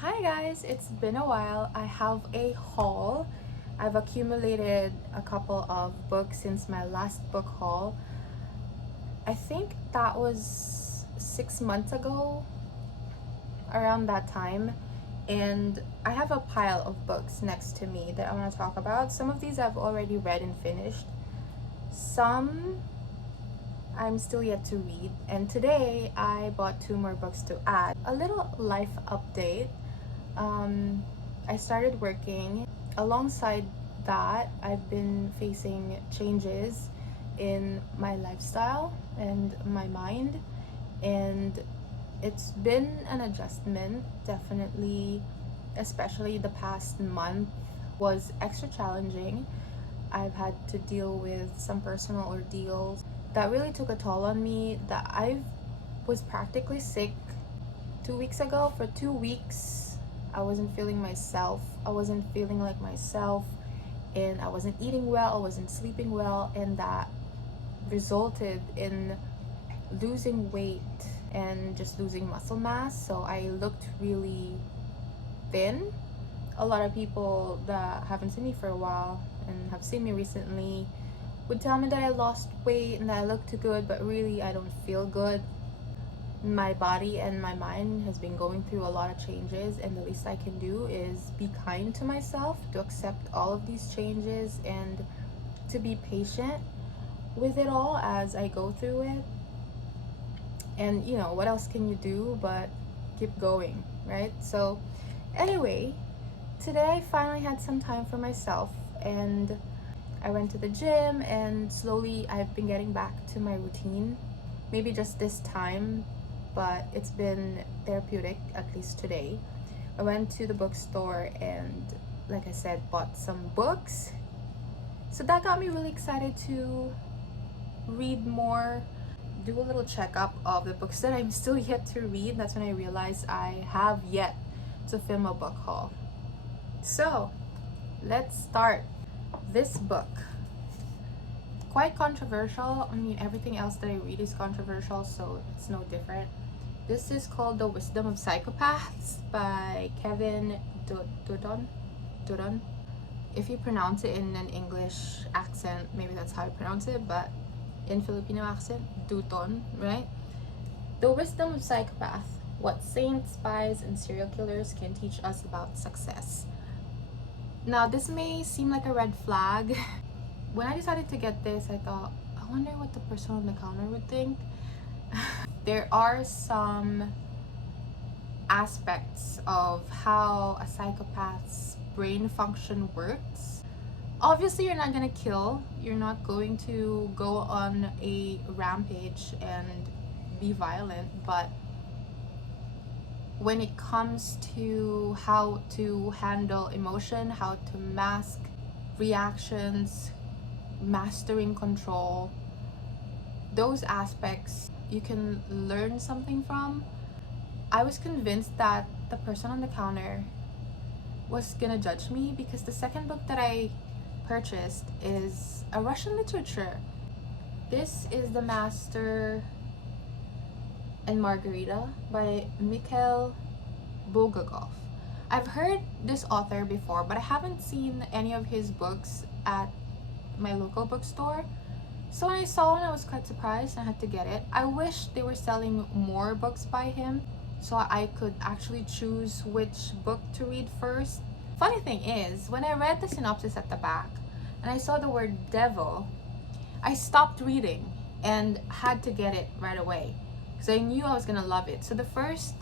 Hi guys, it's been a while. I have a haul. I've accumulated a couple of books since my last book haul. I think that was 6 months ago, around that time. And I have a pile of books next to me that I want to talk about. Some of these I've already read and finished. Some I'm still yet to read. And today I bought two more books to add. A little life update. Um, I started working. Alongside that, I've been facing changes in my lifestyle and my mind, and it's been an adjustment, definitely, especially the past month was extra challenging. I've had to deal with some personal ordeals that really took a toll on me. That I was practically sick 2 weeks ago. For 2 weeks, I wasn't feeling myself. I wasn't feeling like myself, and I wasn't eating well, I wasn't sleeping well, and that resulted in losing weight and just losing muscle mass. So I looked really thin. A lot of people that haven't seen me for a while and have seen me recently would tell me that I lost weight and that I looked good, but really I don't feel good. My body and my mind has been going through a lot of changes, and the least I can do is be kind to myself, to accept all of these changes, and to be patient with it all as I go through it. And what else can you do but keep going, right? So anyway, today I finally had some time for myself, and I went to the gym, and slowly I've been getting back to my routine. Maybe just this time, but it's been therapeutic, at least today. I went to the bookstore and, like I said, bought some books. So that got me really excited to read more, do a little checkup of the books that I'm still yet to read. That's when I realized I have yet to film a book haul. So let's start. This book, quite controversial. I mean, everything else that I read is controversial, so it's no different. This is called The Wisdom of Psychopaths by Kevin Dodon. If you pronounce it in an English accent, maybe that's how you pronounce it, but in Filipino accent, Duton, right? The Wisdom of Psychopath: What Saints, Spies, and Serial Killers Can Teach Us About Success. Now, this may seem like a red flag. When I decided to get this, I thought, I wonder what the person on the counter would think. There are some aspects of how a psychopath's brain function works. Obviously, you're not gonna kill, you're not going to go on a rampage and be violent, but when it comes to how to handle emotion, how to mask reactions, mastering control, those aspects you can learn something from. I was convinced that the person on the counter was gonna judge me because the second book that I purchased is a Russian literature. This is The Master and Margarita by Mikhail Bulgakov. I've heard this author before, but I haven't seen any of his books at my local bookstore. So when I saw it, I was quite surprised and I had to get it. I wish they were selling more books by him so I could actually choose which book to read first. Funny thing is, when I read the synopsis at the back and I saw the word devil, I stopped reading and had to get it right away because I knew I was gonna love it. So the first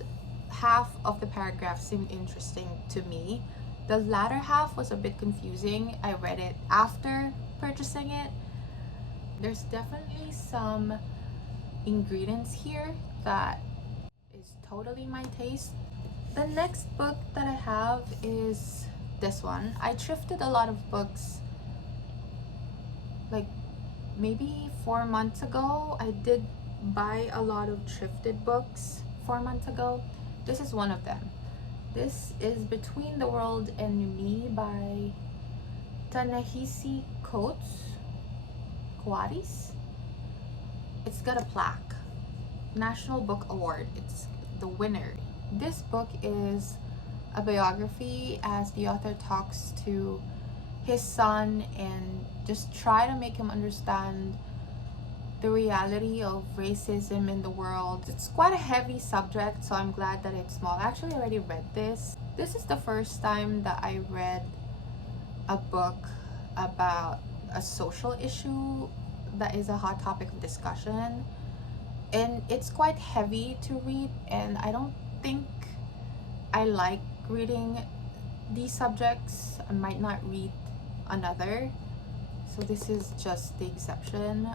half of the paragraph seemed interesting to me. The latter half was a bit confusing. I read it after purchasing it. There's definitely some ingredients here that is totally my taste. The next book that I have is this one. I thrifted a lot of books like maybe 4 months ago. I did buy a lot of thrifted books 4 months ago. This is one of them. This is Between the World and Me by Ta-Nehisi Coates. It's got a plaque, National Book Award. It's the winner. This book is a biography as the author talks to his son and just try to make him understand the reality of racism in the world. It's quite a heavy subject, so I'm glad that it's small. I actually already read this. This is the first time that I read a book about a social issue that is a hot topic of discussion, and it's quite heavy to read, and I don't think I like reading these subjects. I might not read another, so this is just the exception.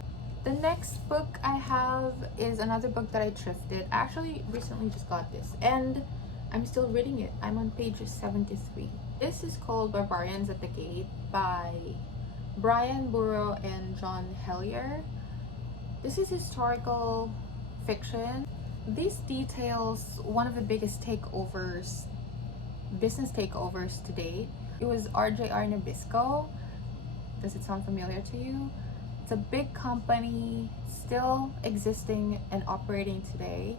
The next book I have is another book that I thrifted. I actually recently just got this and I'm still reading it. I'm on page 73. This is called Barbarians at the Gate by Brian Burrow and John Hellier. This is historical fiction. This details one of the biggest business takeovers today. It was RJR Nabisco. Does it sound familiar to you? It's a big company still existing and operating today.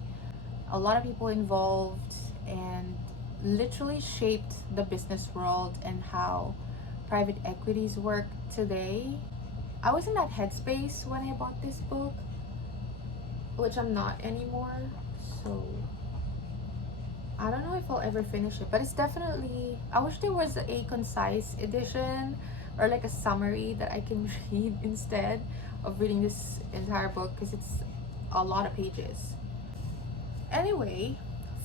A lot of people involved and literally shaped the business world and how private equities work today. I was in that headspace when I bought this book, which I'm not anymore, so I don't know if I'll ever finish it, but it's definitely, I wish there was a concise edition or like a summary that I can read instead of reading this entire book, because it's a lot of pages. Anyway,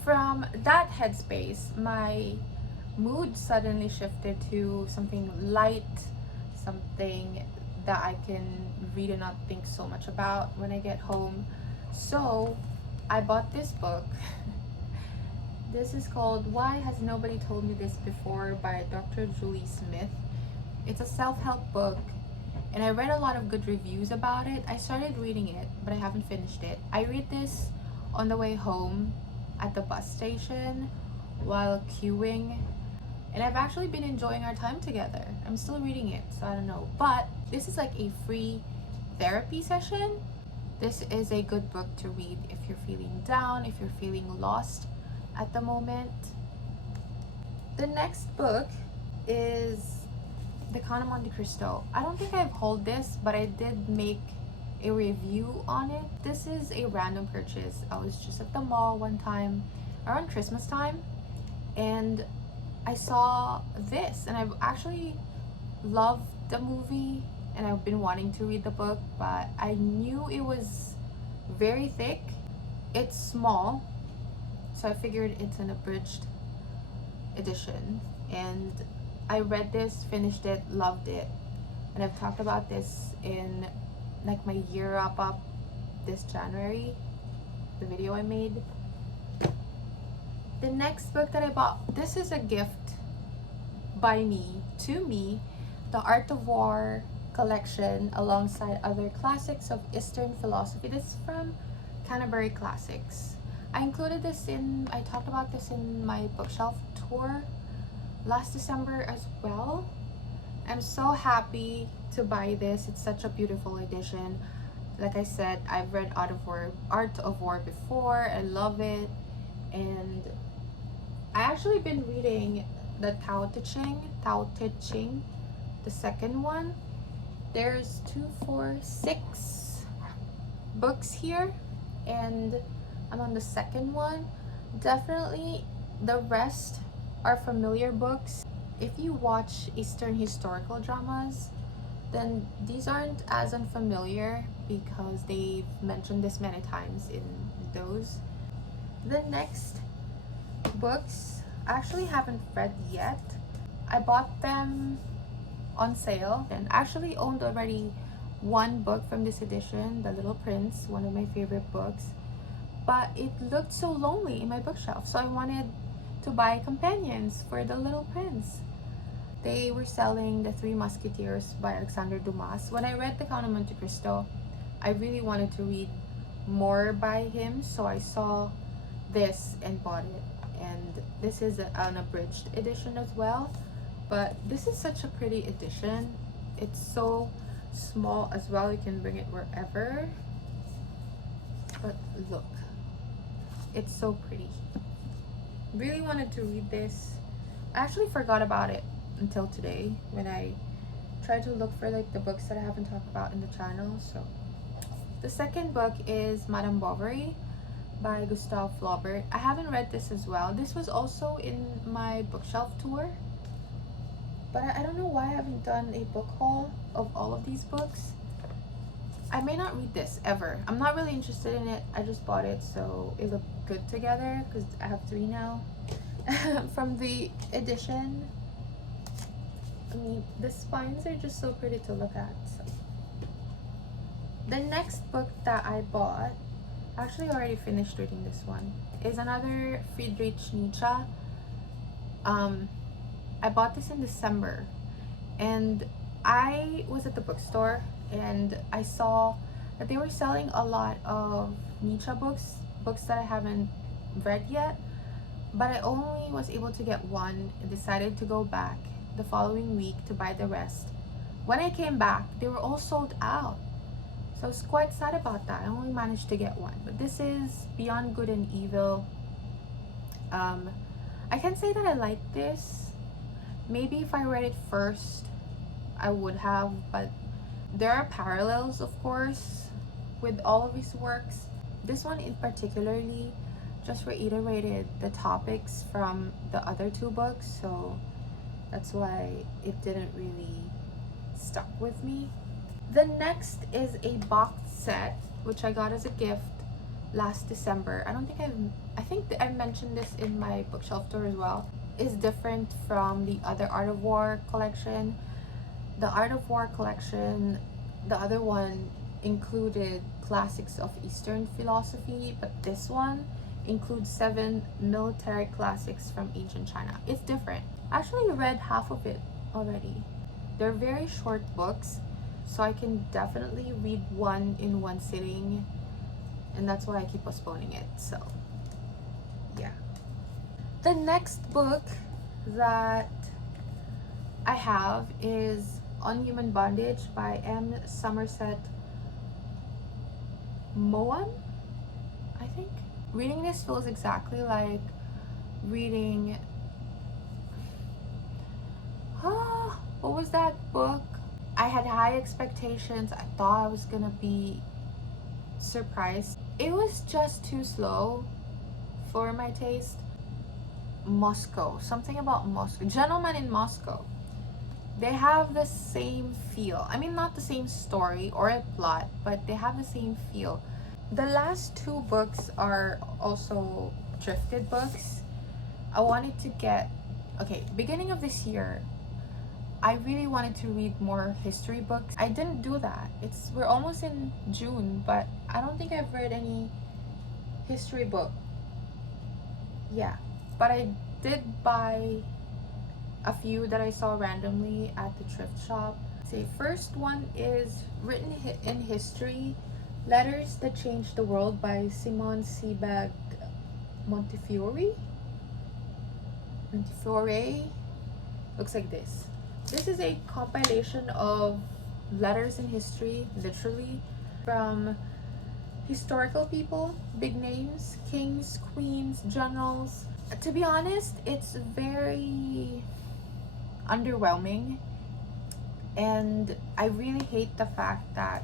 from that headspace, my mood suddenly shifted to something light, something that I can read and not think so much about when I get home. So I bought this book. This is called Why Has Nobody Told Me This Before by Dr. Julie Smith. It's a self-help book and I read a lot of good reviews about it. I started reading it, but I haven't finished it. I read this on the way home at the bus station while queuing, and I've actually been enjoying our time together. I'm still reading it, so I don't know. But this is like a free therapy session. This is a good book to read if you're feeling down, if you're feeling lost at the moment. The next book is The Count of Monte Cristo. I don't think I've hauled this, but I did make a review on it. This is a random purchase. I was just at the mall one time around Christmas time and I saw this, and I've actually loved the movie and I've been wanting to read the book, but I knew it was very thick. It's small, so I figured it's an abridged edition, and I read this, finished it, loved it, and I've talked about this in like my year wrap up this January, the video I made. The next book that I bought, this is a gift by me to me, The Art of War collection alongside other classics of Eastern philosophy. This is from Canterbury Classics. I talked about this in my bookshelf tour last December as well. I'm so happy to buy this. It's such a beautiful edition. Like I said, I've read Art of War before. I love it. And I actually been reading the Tao Te Ching, the second one. There's 2, 4, 6 books here, and I'm on the second one. Definitely the rest are familiar books. If you watch Eastern historical dramas, then these aren't as unfamiliar because they've mentioned this many times in those. The next books I actually haven't read yet. I bought them on sale and actually owned already one book from this edition, The Little Prince, one of my favorite books, but it looked so lonely in my bookshelf, so I wanted to buy companions for The Little Prince. They were selling The Three Musketeers by Alexandre Dumas. When I read The Count of Monte Cristo, I really wanted to read more by him, so I saw this and bought it. And this is an abridged edition as well, but this is such a pretty edition. It's so small as well, you can bring it wherever. But look, it's so pretty. Really wanted to read this, I actually forgot about it until today when I tried to look for like the books that I haven't talked about in the channel. So the second book is Madame Bovary by Gustave Flaubert. I haven't read this as well. This was also in my bookshelf tour, but I don't know why I haven't done a book haul of all of these books. I may not read this ever. I'm not really interested in it. I just bought it so it looked good together because I have 3 now. From the edition, I mean, the spines are just so pretty to look at. So the next book that I bought, actually already finished reading this one, is another Friedrich Nietzsche. I bought this in December, and I was at the bookstore and I saw that they were selling a lot of Nietzsche books that I haven't read yet, but I only was able to get one and decided to go back the following week to buy the rest. When I came back, they were all sold out. So I was quite sad about that. I only managed to get one. But this is Beyond Good and Evil. I can say that I like this. Maybe if I read it first, I would have, but there are parallels, of course, with all of his works. This one in particularly just reiterated the topics from the other 2 books, so that's why it didn't really stuck with me. The next is a box set which I got as a gift last December. I think I mentioned this in my bookshelf tour as well. Is different from the other Art of War collection. The Art of War collection, the other one included classics of Eastern philosophy, but this one includes 7 military classics from ancient China. It's different. I actually read half of it already. They're very short books, so I can definitely read one in one sitting, and that's why I keep postponing it. So yeah. The next book that I have is On Human Bondage by M. Somerset Maugham, I think. Reading this feels exactly like reading what was that book? I had high expectations. I thought I was gonna be surprised. It was just too slow for my taste. Moscow, something about Moscow. Gentlemen in Moscow. They have the same feel. I mean, not the same story or a plot, but they have the same feel. The last 2 books are also thrifted books. I wanted to get, beginning of this year, I really wanted to read more history books. I didn't do that. We're almost in June, but I don't think I've read any history book. Yeah, but I did buy a few that I saw randomly at the thrift shop. The first one is Written in History, Letters That Changed the World by Simone Sebag Montefiore. Looks like this. This is a compilation of letters in history, literally, from historical people, big names, kings, queens, generals. To be honest, it's very underwhelming, and I really hate the fact that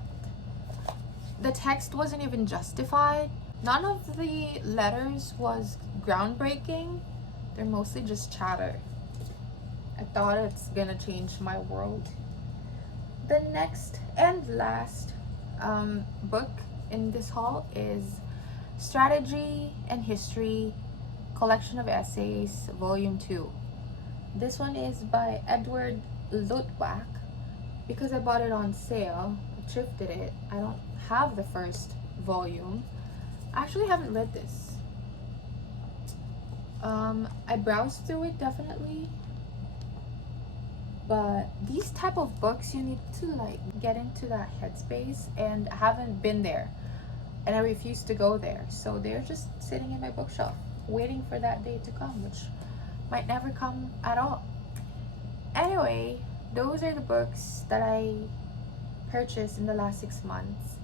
the text wasn't even justified. None of the letters was groundbreaking. They're mostly just chatter. I thought it's gonna change my world. The next and last book in this haul is Strategy and History, Collection of Essays, Volume 2. This one is by Edward Luttwak. Because I bought it on sale, I thrifted it. I don't have the first volume. I actually haven't read this. I browsed through it definitely, but these type of books, you need to like get into that headspace, and I haven't been there, and I refuse to go there, so they're just sitting in my bookshelf waiting for that day to come, which might never come at all. Anyway, those are the books that I purchased in the last 6 months.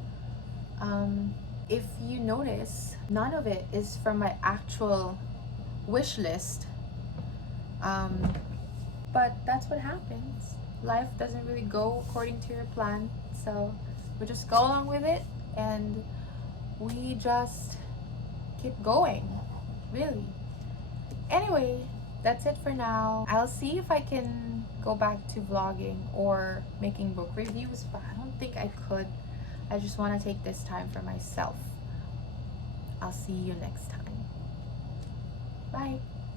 If you notice, none of it is from my actual wish list. Um, but that's what happens. Life doesn't really go according to your plan, so we just go along with it and we just keep going, really. Anyway, that's it for now. I'll see if I can go back to vlogging or making book reviews, but I don't think I could. I just want to take this time for myself. I'll see you next time. Bye.